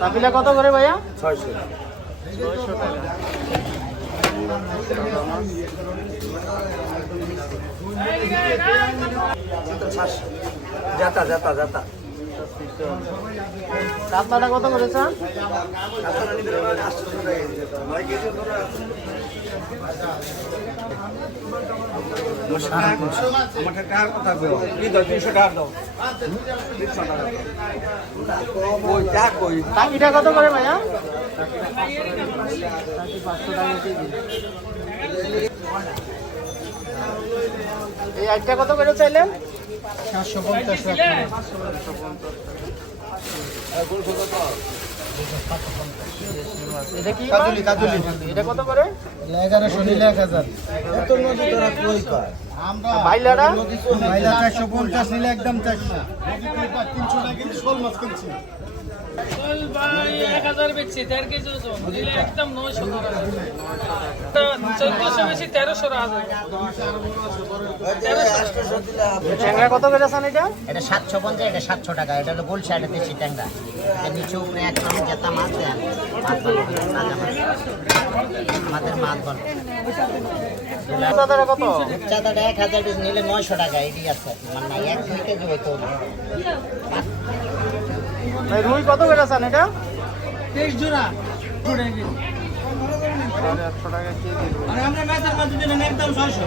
কাপিলা কত করে ভাইয়া? ছয়শো। ছয়শো টাকা। যাতা জাতা জাতা জাতা। কাতলাটা কত করেছে? আমার টাকার কথা বলো কি দাও তিনশো টাকা দাও তিনশো টাকা ওই যা কই টাকিটা কত করে ভাইয়া? এই একটা কত করে চাইলেন? সাতশো পঞ্চাশ এগারোশো নিলে এক হাজার। এত নদী তোরা কই চারশো পঞ্চাশ নিলে একদম চারশো। তিনশো টাকা কিন্তু শোল মাছ কিনছি। চোদ্দশো বেশি তেরোশো ট্যাংরা কত করে আছেন এটা? এটা সাতশো পঞ্চাশ এটা সাতশো টাকা। এটা হলো গোল সাইডে দেশি ট্যাংরা। এটা নিচে উপরে জেতা মাছ দেন আমাদের মাছ দাদারা কত? চাঁদাটা এক হাজার পিস নিলে নয়শো টাকা এটি আছে মানে এক দুই কেজি হইতো ভাই রুই কত করে আছেন এটা? তেইশ জোড়া। টাকা কেজি আর আমরা দিলেন একদম ছয়শো।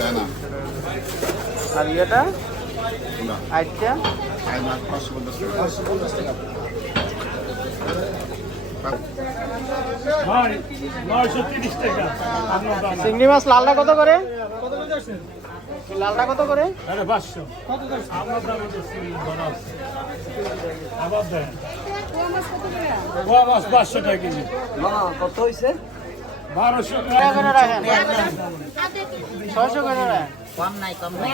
যায় না আর ইয়েটা? না। আইটটা? পাঁচশো পঞ্চাশ টাকা। পাঁচশো পঞ্চাশ টাকা। চিংড়ি মাছ লালটা কত করে? লালটা কত করে? কত হইছে? টাকা। করে রাখেন? ছয়শো করে রাখেন? কম নাই কম নাই।